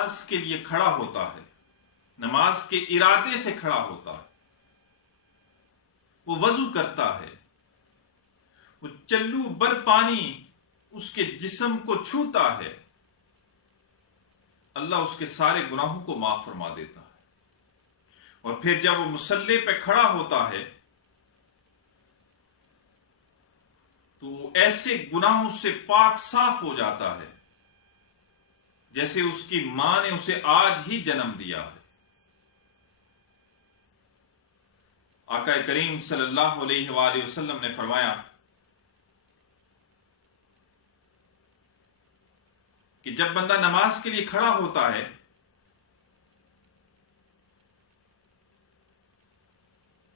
نماز کے لیے کھڑا ہوتا ہے، نماز کے ارادے سے کھڑا ہوتا ہے، وہ وضو کرتا ہے، وہ چلو بر پانی اس کے جسم کو چھوتا ہے، اللہ اس کے سارے گناہوں کو معاف فرما دیتا ہے۔ اور پھر جب وہ مصلی پہ کھڑا ہوتا ہے تو ایسے گناہوں سے پاک صاف ہو جاتا ہے جیسے اس کی ماں نے اسے آج ہی جنم دیا ہے۔ آقا کریم صلی اللہ علیہ وآلہ وسلم نے فرمایا کہ جب بندہ نماز کے لیے کھڑا ہوتا ہے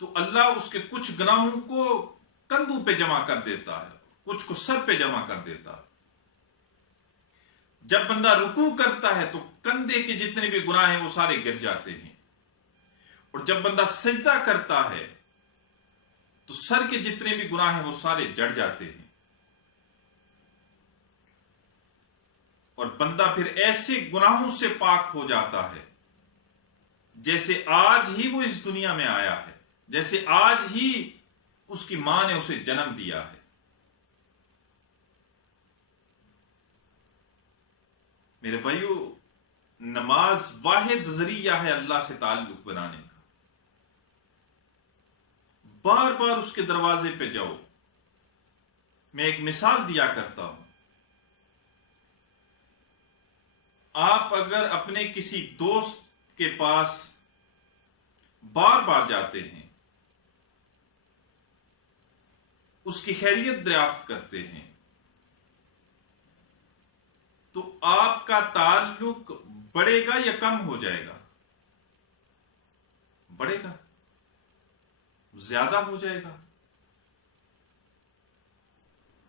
تو اللہ اس کے کچھ گناہوں کو کندھوں پہ جمع کر دیتا ہے، کچھ کو سر پہ جمع کر دیتا ہے۔ جب بندہ رکوع کرتا ہے تو کندھے کے جتنے بھی گناہ ہیں وہ سارے گر جاتے ہیں، اور جب بندہ سجدہ کرتا ہے تو سر کے جتنے بھی گناہ ہیں وہ سارے جڑ جاتے ہیں، اور بندہ پھر ایسے گناہوں سے پاک ہو جاتا ہے جیسے آج ہی وہ اس دنیا میں آیا ہے، جیسے آج ہی اس کی ماں نے اسے جنم دیا ہے۔ میرے بھائیو، نماز واحد ذریعہ ہے اللہ سے تعلق بنانے کا۔ بار بار اس کے دروازے پہ جاؤ۔ میں ایک مثال دیا کرتا ہوں، آپ اگر اپنے کسی دوست کے پاس بار بار جاتے ہیں، اس کی خیریت دریافت کرتے ہیں، تو آپ کا تعلق بڑھے گا یا کم ہو جائے گا؟ بڑھے گا، زیادہ ہو جائے گا۔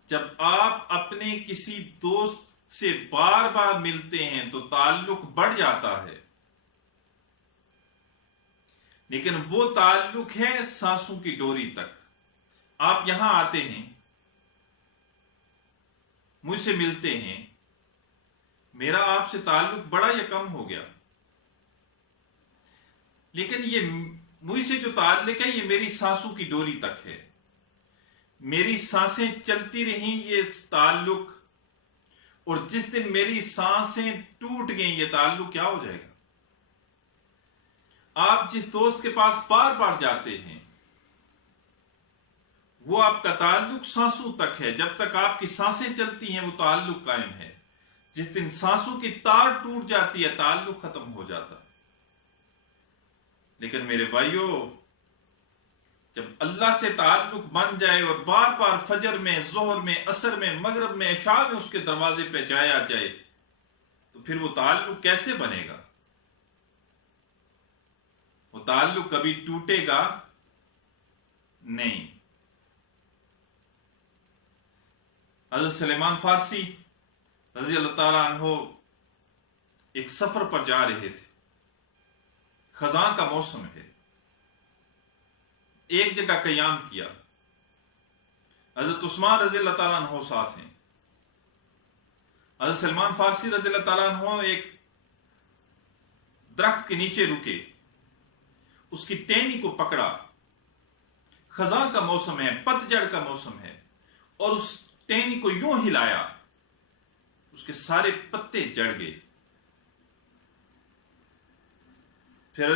جب آپ اپنے کسی دوست سے بار بار ملتے ہیں تو تعلق بڑھ جاتا ہے، لیکن وہ تعلق ہے سانسوں کی ڈوری تک۔ آپ یہاں آتے ہیں، مجھ سے ملتے ہیں، میرا آپ سے تعلق بڑا یا کم ہو گیا؟ لیکن یہ مجھ سے جو تعلق ہے یہ میری سانسوں کی ڈوری تک ہے، میری سانسیں چلتی رہیں یہ تعلق، اور جس دن میری سانسیں ٹوٹ گئیں یہ تعلق کیا ہو جائے گا؟ آپ جس دوست کے پاس بار بار جاتے ہیں وہ آپ کا تعلق سانسوں تک ہے، جب تک آپ کی سانسیں چلتی ہیں وہ تعلق قائم ہے۔ جس دن سانسوں کی تار ٹوٹ جاتی ہے تعلق ختم ہو جاتا۔ لیکن میرے بھائیوں، جب اللہ سے تعلق بن جائے اور بار بار فجر میں، ظہر میں، عصر میں، مغرب میں، عشاء میں اس کے دروازے پہ جایا جائے تو پھر وہ تعلق کیسے بنے گا؟ وہ تعلق کبھی ٹوٹے گا نہیں۔ حضرت سلیمان فارسی رضی اللہ تعالیٰ عنہ ایک سفر پر جا رہے تھے، خزاں کا موسم ہے، ایک جگہ قیام کیا۔ حضرت عثمان رضی اللہ تعالیٰ عنہ ساتھ ہیں، حضرت سلمان فارسی رضی اللہ تعالیٰ عنہ ایک درخت کے نیچے رکے، اس کی ٹہنی کو پکڑا، خزاں کا موسم ہے، پتجھڑ کا موسم ہے، اور اس ٹہنی کو یوں ہلایا، اس کے سارے پتے جڑ گئے۔ پھر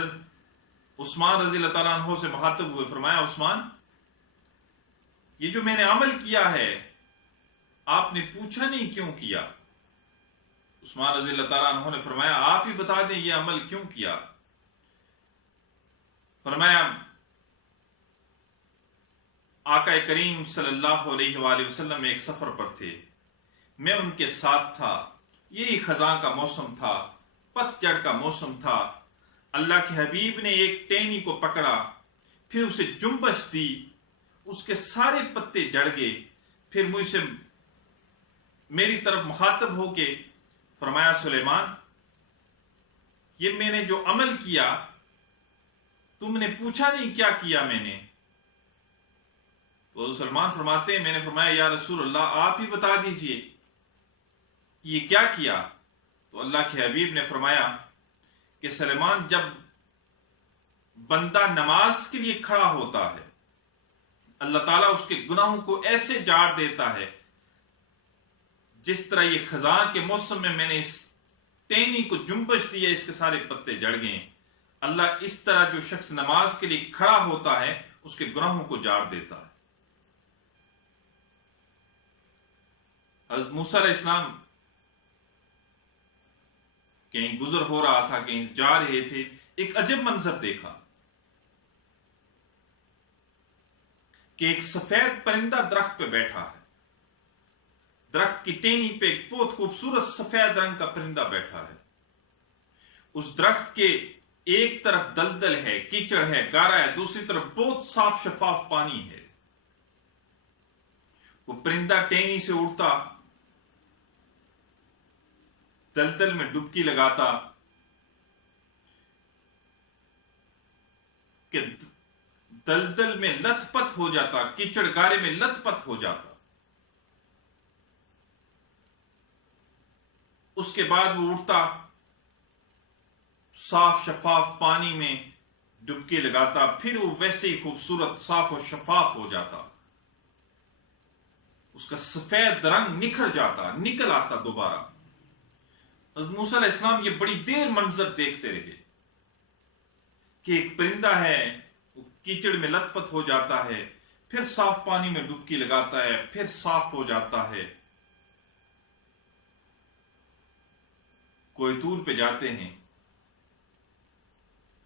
عثمان رضی اللہ تعالیٰ عنہ سے مخاطب ہوئے، فرمایا عثمان، یہ جو میں نے عمل کیا ہے آپ نے پوچھا نہیں کیوں کیا؟ عثمان رضی اللہ تعالیٰ عنہ نے فرمایا آپ ہی بتا دیں یہ عمل کیوں کیا؟ فرمایا آقا کریم صلی اللہ علیہ وآلہ وسلم ایک سفر پر تھے، میں ان کے ساتھ تھا، یہی خزاں کا موسم تھا، پتجھڑ کا موسم تھا، اللہ کے حبیب نے ایک ٹہنی کو پکڑا، پھر اسے جنبش دی، اس کے سارے پتے جڑ گئے، پھر مجھ سے میری طرف مخاطب ہو کے فرمایا سلیمان، یہ میں نے جو عمل کیا تم نے پوچھا نہیں کیا کیا میں نے؟ تو سلمان فرماتے ہیں میں نے فرمایا یا رسول اللہ آپ ہی بتا دیجئے کہ یہ کیا کیا؟ تو اللہ کے حبیب نے فرمایا کہ سلیمان جب بندہ نماز کے لیے کھڑا ہوتا ہے اللہ تعالیٰ اس کے گناہوں کو ایسے جاڑ دیتا ہے جس طرح یہ خزاں کے موسم میں نے اس ٹہنی کو جنبش دی ہے، اس کے سارے پتے جڑ گئے. اللہ اس طرح جو شخص نماز کے لیے کھڑا ہوتا ہے اس کے گناہوں کو جاڑ دیتا ہے. حضرت موسیٰ علیہ السلام کہیں گزر ہو رہا تھا، کہیں جا رہے تھے، ایک عجب منظر دیکھا کہ ایک سفید پرندہ درخت پہ بیٹھا ہے. درخت کی ٹہنی پہ ایک بہت خوبصورت سفید رنگ کا پرندہ بیٹھا ہے. اس درخت کے ایک طرف دلدل ہے، کیچڑ ہے، گارا ہے، دوسری طرف بہت صاف شفاف پانی ہے. وہ پرندہ ٹہنی سے اڑتا، دلدل میں ڈبکی لگاتا کہ دلدل میں لت پت ہو جاتا، کیچڑ گارے میں لت پت ہو جاتا. اس کے بعد وہ اٹھتا، صاف شفاف پانی میں ڈبکی لگاتا، پھر وہ ویسے ہی خوبصورت صاف و شفاف ہو جاتا. اس کا سفید رنگ نکھر جاتا، نکل آتا دوبارہ. حضرت موسیٰ علیہ السلام یہ بڑی دیر منظر دیکھتے رہے کہ ایک پرندہ ہے، وہ کیچڑ میں لت پت ہو جاتا ہے، پھر صاف پانی میں ڈبکی لگاتا ہے، پھر صاف ہو جاتا ہے. کوئی طور پہ جاتے ہیں،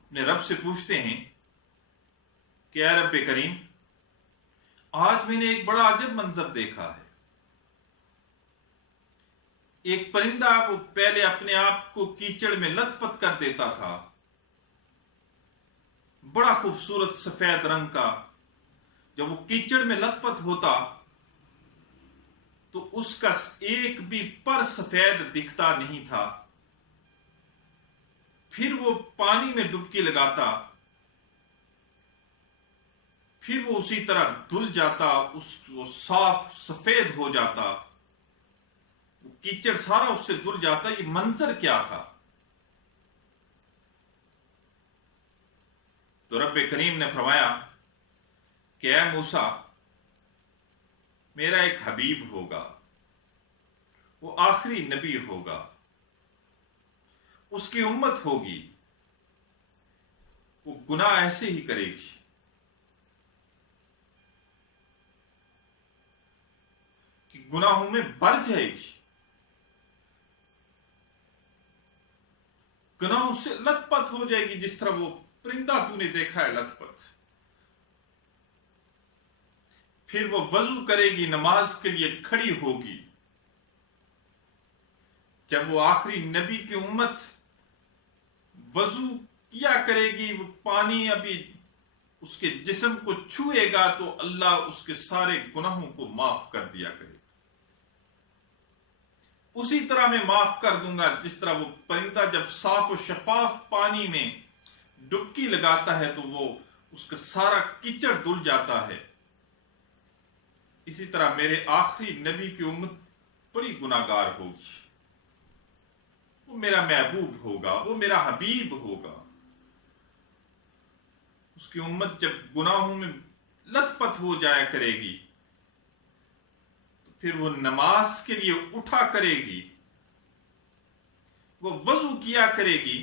اپنے رب سے پوچھتے ہیں کہ اے رب کریم، آج میں نے ایک بڑا عجب منظر دیکھا ہے. ایک پرندہ وہ پہلے اپنے آپ کو کیچڑ میں لت پت کر دیتا تھا، بڑا خوبصورت سفید رنگ کا. جب وہ کیچڑ میں لت پت ہوتا تو اس کا ایک بھی پر سفید دکھتا نہیں تھا. پھر وہ پانی میں ڈبکی لگاتا، پھر وہ اسی طرح دھل جاتا، وہ صاف سفید ہو جاتا، وہ کیچڑ سارا اس سے دھل جاتا. یہ منظر کیا تھا؟ تو رب کریم نے فرمایا کہ اے موسیٰ، میرا ایک حبیب ہوگا، وہ آخری نبی ہوگا، اس کی امت ہوگی، وہ گناہ ایسے ہی کرے گی. کہ گناہوں میں بڑھ جائے گی، گناہوں سے لت پت ہو جائے گی، جس طرح وہ پرندہ تو نے دیکھا ہے لت پت. پھر وہ وضو کرے گی، نماز کے لیے کھڑی ہوگی. جب وہ آخری نبی کی امت وضو کیا کرے گی، وہ پانی ابھی اس کے جسم کو چھوئے گا تو اللہ اس کے سارے گناہوں کو معاف کر دیا کرے گا. اسی طرح میں معاف کر دوں گا جس طرح وہ پرندہ جب صاف و شفاف پانی میں ڈبکی لگاتا ہے تو وہ اس کا سارا کیچڑ دھل جاتا ہے. اسی طرح میرے آخری نبی کی امت بڑی گناہگار ہوگی. وہ میرا محبوب ہوگا، وہ میرا حبیب ہوگا. اس کی امت جب گناہوں میں لت پت ہو جایا کرے گی تو پھر وہ نماز کے لیے اٹھا کرے گی، وہ وضو کیا کرے گی،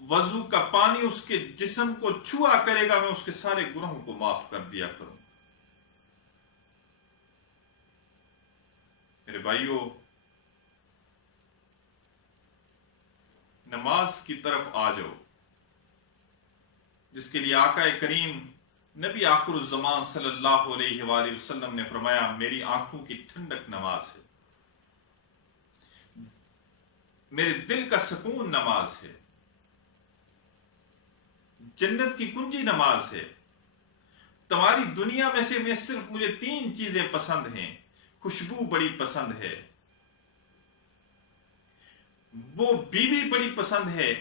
وضو کا پانی اس کے جسم کو چھوا کرے گا، میں اس کے سارے گناہوں کو معاف کر دیا کروں. میرے بھائیوں، نماز کی طرف آ جاؤ، جس کے لیے آقا کریم نبی آخر الزمان صلی اللہ علیہ وآلہ وسلم نے فرمایا میری آنکھوں کی ٹھنڈک نماز ہے، میرے دل کا سکون نماز ہے، جنت کی کنجی نماز ہے. تمہاری دنیا میں سے مجھے 3 چیزیں پسند ہیں. خوشبو بڑی پسند ہے، وہ بیوی بڑی پسند ہے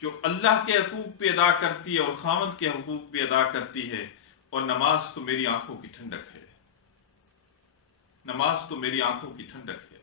جو اللہ کے حقوق پہ ادا کرتی ہے اور خاوند کے حقوق پہ ادا کرتی ہے، اور نماز تو میری آنکھوں کی ٹھنڈک ہے. نماز تو میری آنکھوں کی ٹھنڈک ہے۔